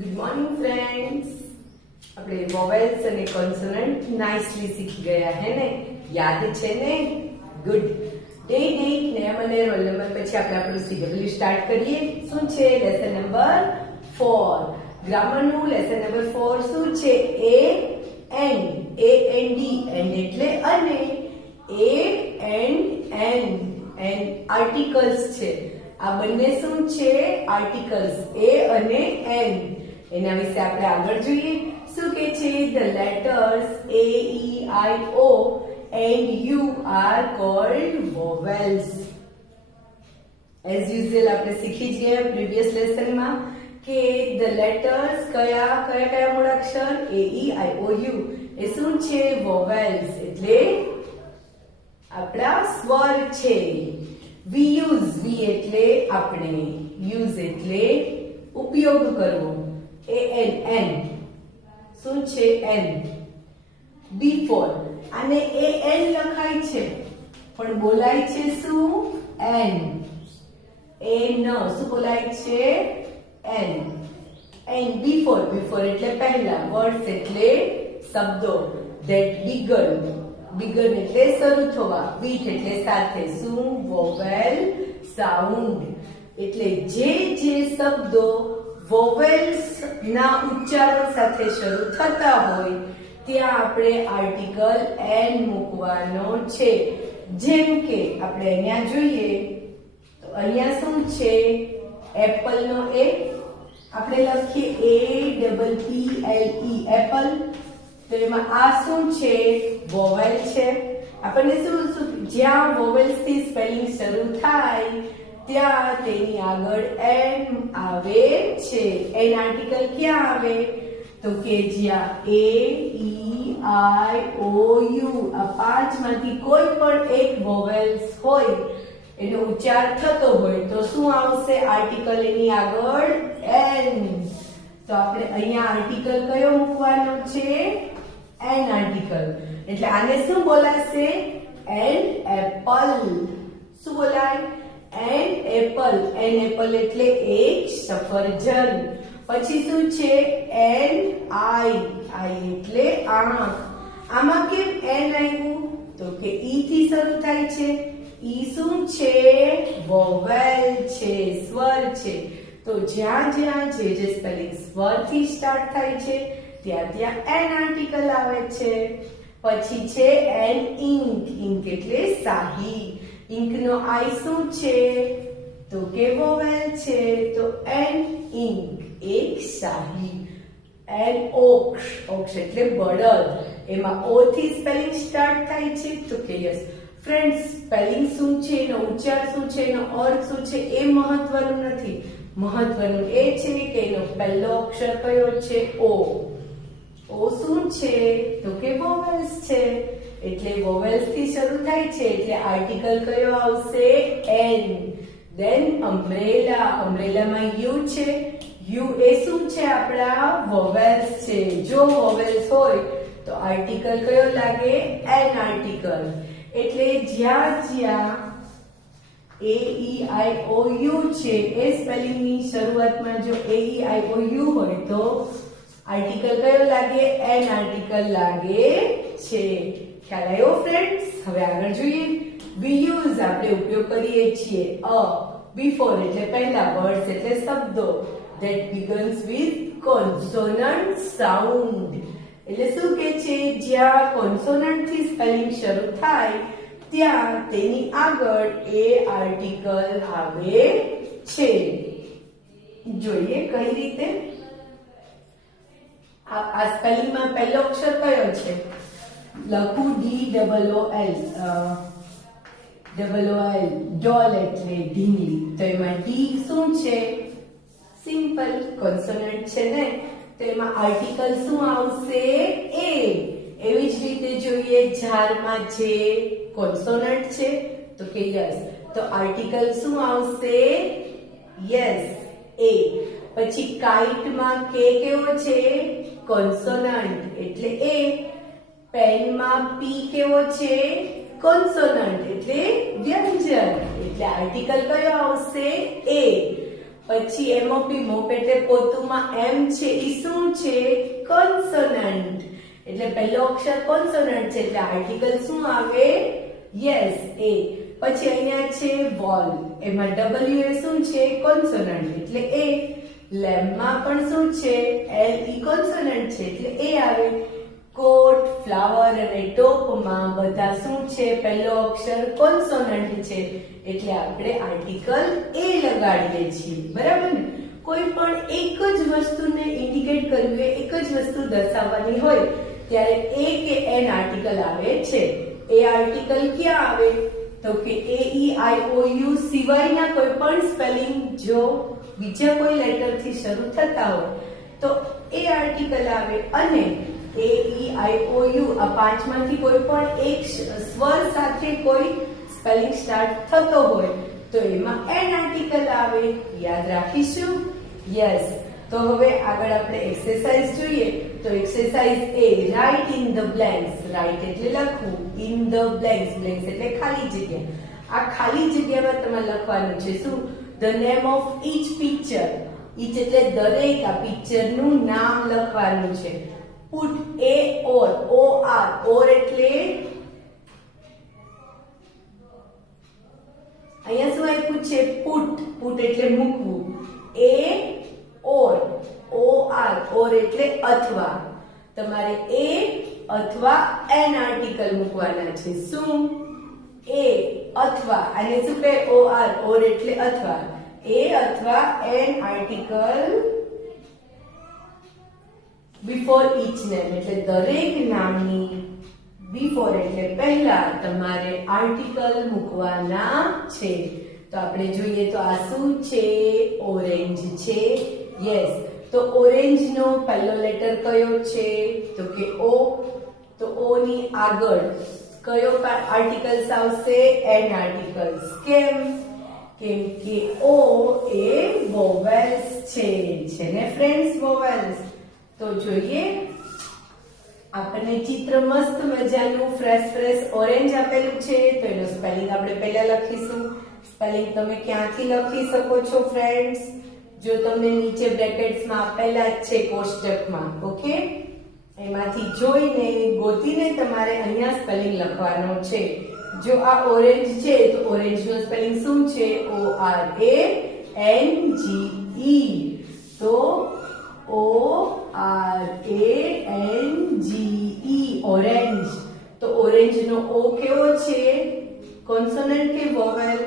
Good morning friends. આપણે vowels અને consonant nicely શીખી ગયા હે ને? યાદ છે ને? Good. Day date name અને roll number પછી આપણે આપણું CW સ્ટાર્ટ કરીએ. શું છે? Lesson number 4. ગ્રામર નું લેસન નંબર 4 શું છે? A and and એટલે અને and આર્ટિકલ્સ છે. આ બંને શું છે? આર્ટિકલ્સ a અને n. એના વિશે આપણે આગળ જોઈએ. શું કે છે? The letters a e i o and u are called vowels. As usual આપણે શીખી જ ગયા previous lesson માં કે the letters કયા મૂળાક્ષર a e i o u એ શું છે? vowels એટલે આપણા સ્વર છે. we use v એટલે આપણે, use એટલે ઉપયોગ કરવો. an શું છે? n. before આને an લખાય છે પણ બોલાય છે શું? n. શું બોલાય છે? n. and before એટલે પહેલા, words એટલે શબ્દો. that begun એટલે શરૂ થવા, with એટલે સાથે, શું? vowel sound એટલે જે શબ્દો vowels ના ઉચ્ચારણ સાથે શરૂ થતા હોય ત્યાં આપણે આર્ટિકલ n મૂકવાનો છે. જેમ કે આપણે અહીંયા જોઈએ તો અહીંયા શું છે? એપલ નો a આપણે લખીએ APPLE એપલ. તો એમાં આ શું છે? vowel છે. આપણને શું જ્યાં vowels થી સ્પેલિંગ શરૂ થાય ત્યાં તેની આગળ n આવે છે. n આર્ટિકલ ક્યાં આવે? તો કે જ્યાં a e i o u આ પાંચમાંથી કોઈ પણ એક vowels હોય એનો ઉચ્ચાર થતો હોય તો શું આવશે? આર્ટિકલ એની આગળ n. તો આપણે અહીંયા આર્ટિકલ કયો મૂકવાનો છે? n article. એટલે આને શું બોલાશે? an apple. શું બોલાય? an apple. an apple એટલે એક સફરજન. પછી શું છે? an eye એટલે આંખ. આમાં કેમ n આવ્યું? તો કે e થી શરૂ થાય છે. e શું છે? vowel છે, સ્વર છે. તો જ્યાં જે સ્પેલિંગ સ્વરથી સ્ટાર્ટ થાય છે ત્યાં n આર્ટિકલ આવે છે. પછી છે an ink એટલે શાહી. ઇંક નો i શું છે? તો કે vowel છે. તો an ink એક શાહી. an ox એટલે બળદ. એમાં o થી સ્પેલિંગ સ્ટાર્ટ થાય છે. તો કે યસ ફ્રેન્ડ્સ, સ્પેલિંગ શું છે, એનો ઉચ્ચાર શું છે, એનો અર્થ શું છે એ મહત્વનું નથી. મહત્વનું એ છે કે એનો પહેલો અક્ષર કયો છે? o. o શું છે? તો કે vowels છે. એટલે vowels થી શરૂ થાય છે એટલે આર્ટિકલ કયો આવશે? n. then umbrella માં u છે. u એ શું છે? આપણા vowels છે. જો vowels હોય તો આર્ટિકલ કયો લાગે? n article. એટલે જ્યાં a e i o u છે એ સ્પેલિંગ ની શરૂઆતમાં જો a e i o u હોય તો આર્ટિકલ કયો લાગે? n આર્ટિકલ લાગે છે. ખ્યાલ આવ્યો ફ્રેન્ડ્સ? હવે આગળ જોઈએ. we use આપણે ઉપયોગ કરીએ છીએ before એટલે પહેલા, words એટલે શબ્દો that begins with consonant sound. એટલે શું કે છે? જ્યાં કોન્સોનન્ટ થી સ્પેલિંગ શરૂ થાય ત્યાં તેની આગળ એ આર્ટિકલ આવે છે. જોઈએ કઈ રીતે. આ સ્પેલિંગ માં પહેલો અક્ષર કયો છે? લખું DOOL. ડોલ એટલે ઢીંગલી. તો એમાં ડી શું છે? સિમ્પલ કોન્સોનન્ટ છે ને. તો એમાં આર્ટિકલ શું આવશે? a. એવી જ રીતે જોઈએ ઝાડમાં જે કોન્સોનન્ટ છે તો કે યસ. તો આર્ટિકલ શું આવશે? Yes a. પછી કાઇટમાં કે કેવો છે? કોન્સોનન્ટ એટલે a. પેનમાં p કેવો છે? કોન્સોનન્ટ એટલે વ્યંજન. એટલે આર્ટિકલ કયો આવશે? a. પછી એમઓપી મોપ એટલે પોતુમાં એમ છે ઈ શું છે? કોન્સોનન્ટ. એટલે પહેલો અક્ષર કોન્સોનન્ટ છે એટલે આર્ટિકલ શું આવે? યસ, એ. પછી અહીંયા છે વોલ, એમાં ડબલ્યુ એ શું છે? કોન્સોનન્ટ એટલે એ. લેમ્બમાં પણ શું છે? એલ ઈ કોન્સોનન્ટ છે એટલે એ આવે. કોટ, ફ્લાવર અને ટોપમાં બધા શું છે? પહેલો અક્ષર કોન્સોનન્ટ છે એટલે આપણે આર્ટિકલ એ લગાડીએ છીએ, બરાબર ને? કોઈ પણ એક જ વસ્તુને ઇન્ડિકેટ કરવી હોય, એક જ વસ્તુ દર્શાવવાની હોય ત્યારે એ કે એન આર્ટિકલ આવે છે. એ આર્ટિકલ ક્યાં આવે? તો કે એ ઈ આઈ ઓ યુ સિવાયના કોઈ પણ સ્પેલિંગ જો બીજા કોઈ લેટરથી શરૂ થતા હોય તો એ આર્ટિકલ આવે. અને એ ઈ આઈ ઓ યુ આ પાંચમાંથી કોઈ પણ એક સ્વર સાથે કોઈ સ્પેલિંગ સ્ટાર્ટ થતો હોય તો એમાં એન આર્ટિકલ આવે. યાદ રાખીશું? યસ. તો હવે આગળ આપણે એક્સરસાઇઝ જોઈએ. તો exercise A, write in the blanks. Write એટલે લખવું, ઇન ધ બ્લેન્ક્સ, બ્લેન્ક્સ એટલે ખાલી જગ્યા. આ ખાલી જગ્યામાં તમારે લખવાનું છે શું? The name of each picture. Each એટલે દરેક આ પિક્ચરનું નામ લખવાનું છે. પુટ એ ઓર, ઓ આર, ઓર એટલે અહીંયા શું આપ્યું છે? પુટ. પુટ એટલે મૂકવું. એ ઓર, ઓ આર, ઓર એટલે અથવા. તમારે એ અથવા એન આર્ટિકલ મૂકવાના છે. શું? એ અથવા, આને શું કહે? ઓ આર, ઓર એટલે અથવા. એ અથવા an article before each name એટલે દરેક નામની બિફોર એટલે પહેલા તમારે આર્ટિકલ મૂકવાના છે. તો આપણે જોઈએ તો આ શું છે? ઓરેન્જ છે. યસ. તો ઓરેન્જ નો પહેલો લેટર કયો છે? તો કે ઓ. તો ઓ ની આગળ કયો આર્ટિકલ્સ આવશે? An articles. કેમ? કેમ કે ઓ એ વોવેલ્સ છે ને ફ્રેન્ડ્સ? વોવેલ્સ. તો જોઈએ, આપણને ચિત્ર મસ્ત મજાનું ફ્રેશ ઓરેન્જ આપેલું છે. તો એનો સ્પેલિંગ આપણે પહેલા લખીશું. સ્પેલિંગ તમે ક્યાંથી લખી શકો છો ફ્રેન્ડ્સ? જો તમને નીચે બ્રેકેટ્સમાં આપેલા જ છે કોષ્ટકમાં, ઓકે? એમાંથી જોઈને ગોતીને તમારે અહીંયા સ્પેલિંગ લખવાનો છે. જો આ ઓરેન્જ છે તો ઓરેન્જ નો સ્પેલિંગ શું છે? O R A N G ઈ. તો O R A N G E, orange. તો ઓરેન્જ નો ઓ કેવો છે? કોન્સોનન્ટ કે વોવેલ?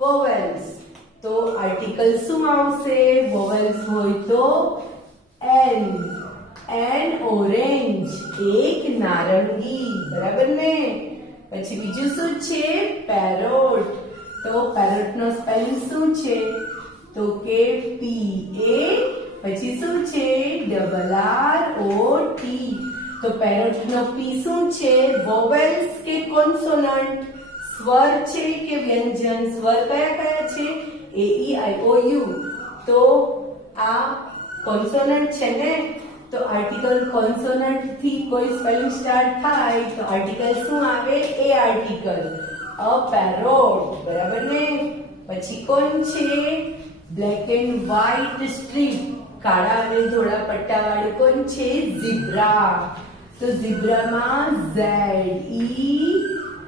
વોવેલ્સ. તો આર્ટિકલ શું આવશે? વોવેલ્સ હોય તો એન. એન ઓરેન્જ, એક નારંગી, બરાબર ને? પછી બીજું શું છે? પેરોટ. તો પેરોટ નો સ્પેલિંગ શું છે? તો કે પી એ પછી શું છે? Double R O T. તો પેરોટ નો પી શું છે? વોવેલ્સ કે કોન્સોનન્ટ? સ્વર છે કે વ્યંજન? સ્વર કયા કયા છે? એ ઈ આઈ ઓ યુ. તો આ કોન્સોનન્ટ છે ને? તો આર્ટિકલ કોન્સોનન્ટ થી કોઈ સ્પેલિંગ સ્ટાર્ટ થાય તો આર્ટિકલ શું આવે? એ આર્ટિકલ. અ પેરોટ, બરાબર ને? પછી કોણ છે? બ્લેક એન્ડ વ્હાઇટ સ્ટ્રીપ, કાળા અને ધોળા પટ્ટા વાળું કોણ છે? ઝીબ્રા. તો ઝીબ્રામાં ઝેડ ઈ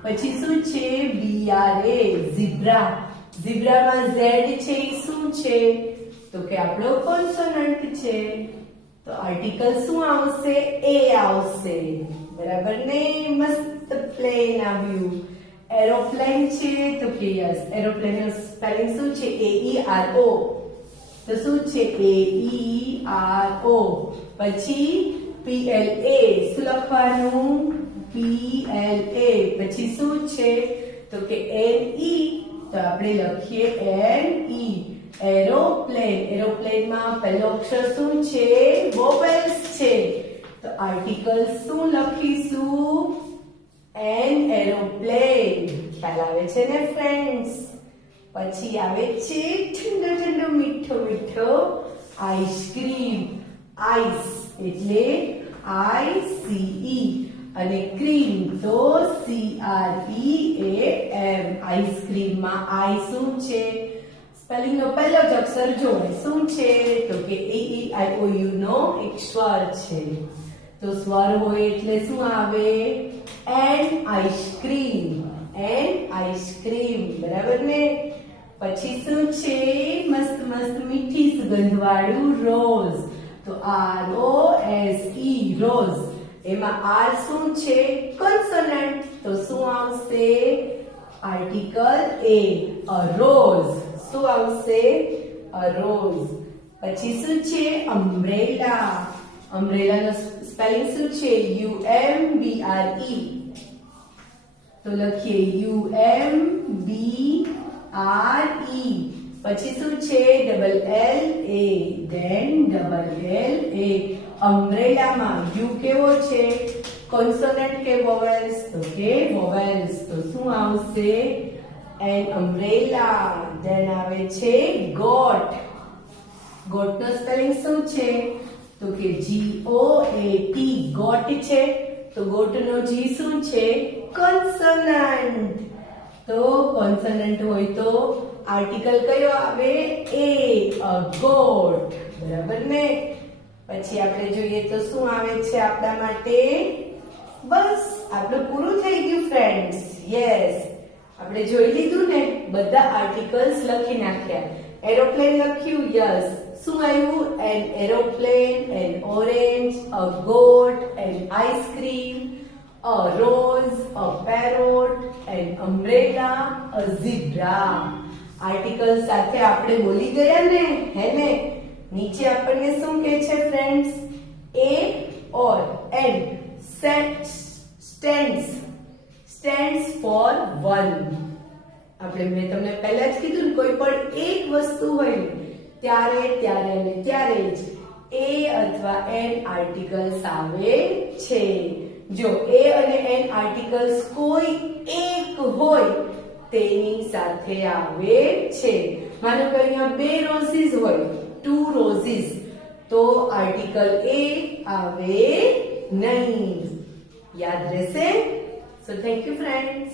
પછી શું છે? બી આર એ, ઝીબ્રા. ઝીબ્રામાં ઝેડ છે એ શું છે? તો કે આપણો કોન્સોનન્ટ છે. તો આર્ટિકલ શું આવશે? એ આવશે, બરાબર ને? મસ્ત પ્લેન આવ્યું. એરોપ્લેન છે તો કે યસ, એરોપ્લેન નું સ્પેલિંગ શું છે? એ ઈ આર ઓ. તો શું છે? એ ઈ આર ઓ. પછી પી એલ એ, શું લખવાનું? પી એલ એ. પછી શું છે? તો કે એન ઈ. તો આપણે લખીએ એન ઈ. એરોપ્લેન. એરોપ્લેનમાં પહેલો અક્ષર શું છે? વોવેલ્સ છે. તો આર્ટિકલ શું લખીશું? An aeroplane. ખ્યાલ આવે છે ને ફ્રેન્ડ્સ? પછી આવે છે ઠંડો ઠંડો મીઠો મીઠો આઈસ્ક્રીમ. આઈસ એટલે આઈ સી ઈ અને ક્રીમ તો સી આર ઈ એ એમ. આઈસ્ક્રીમમાં આઈ શું છે? સ્પેલિંગ નો પહેલો જ અક્ષર જો શું છે તો કે એ ઈ આઈ ઓ યુ નો એક સ્વર છે. તો સ્વર હોય એટલે શું આવે? N ice cream. એન આઈસ્ક્રીમ, બરાબર ને? પછી શું છે? મસ્ત મસ્ત મીઠી સુગંધ વાળું રોઝ. તો R O S E rose. એમાં આર શું છે? કોન્સોનન્ટ. તો શું આવશે? Article a, a rose. શું આવશે? A rose. પછી શું છે? અમ્બ્રેલા. અમ્બ્રેલા નો સ્પેલિંગ શું છે? U M B R E. તો લખીએ યુ એમ બી આર ઈ. પછી શું છે? Double L A. Then double L A. અમ્બ્રેલામાં યુ કેવો છે? કોન્સોનન્ટ કે વોવેલ્સ? તો કે વોવેલ્સ. તો શું આવશે? An umbrella. ધેન આવે છે ગોટ. ગોટ નો સ્પેલિંગ શું છે? તો કે જી ઓ એ ટી. ગોટ છે. તો ગોટ નો જી શું છે? કોન્સોનન્ટ. તો કોન્સોનન્ટ હોય તો આર્ટિકલ કયો આવે? એ, અ ગોટ. બરાબર ને? પછી આપણે જોઈએ તો શું આવે છે આપણા માટે? બસ આપણું પૂરું થઈ ગયું ફ્રેન્ડ્સ. યસ, આપણે જોઈ લીધું ને, બધા આર્ટિકલ્સ લખી નાખ્યા. એરોપ્લેન લખ્યું, યસ. શું આવ્યું? An aeroplane, an orange, a goat, an ice cream, a rose, a parrot, an umbrella, a zebra. Article સાથે આપણે બોલી ગયા ને, હે ને? નીચે આપણને શું કહે છે friends? A or an stands for one. આપણે મેં તમને પહેલા જ કીધું ને, કોઈ પણ એક વસ્તુ હોય ને ત્યારે અને ત્યારે જ એ અથવા એન આર્ટિકલ્સ આવે છે. જો એ અને એન આર્ટિકલ્સ કોઈ એક હોય તેની સાથે આવે છે. માનો કે અહીંયા બે રોઝીસ હોય, 2 રોઝીસ, તો આર્ટિકલ એ આવે નહીં. યાદ રહેશે? So thank you friends.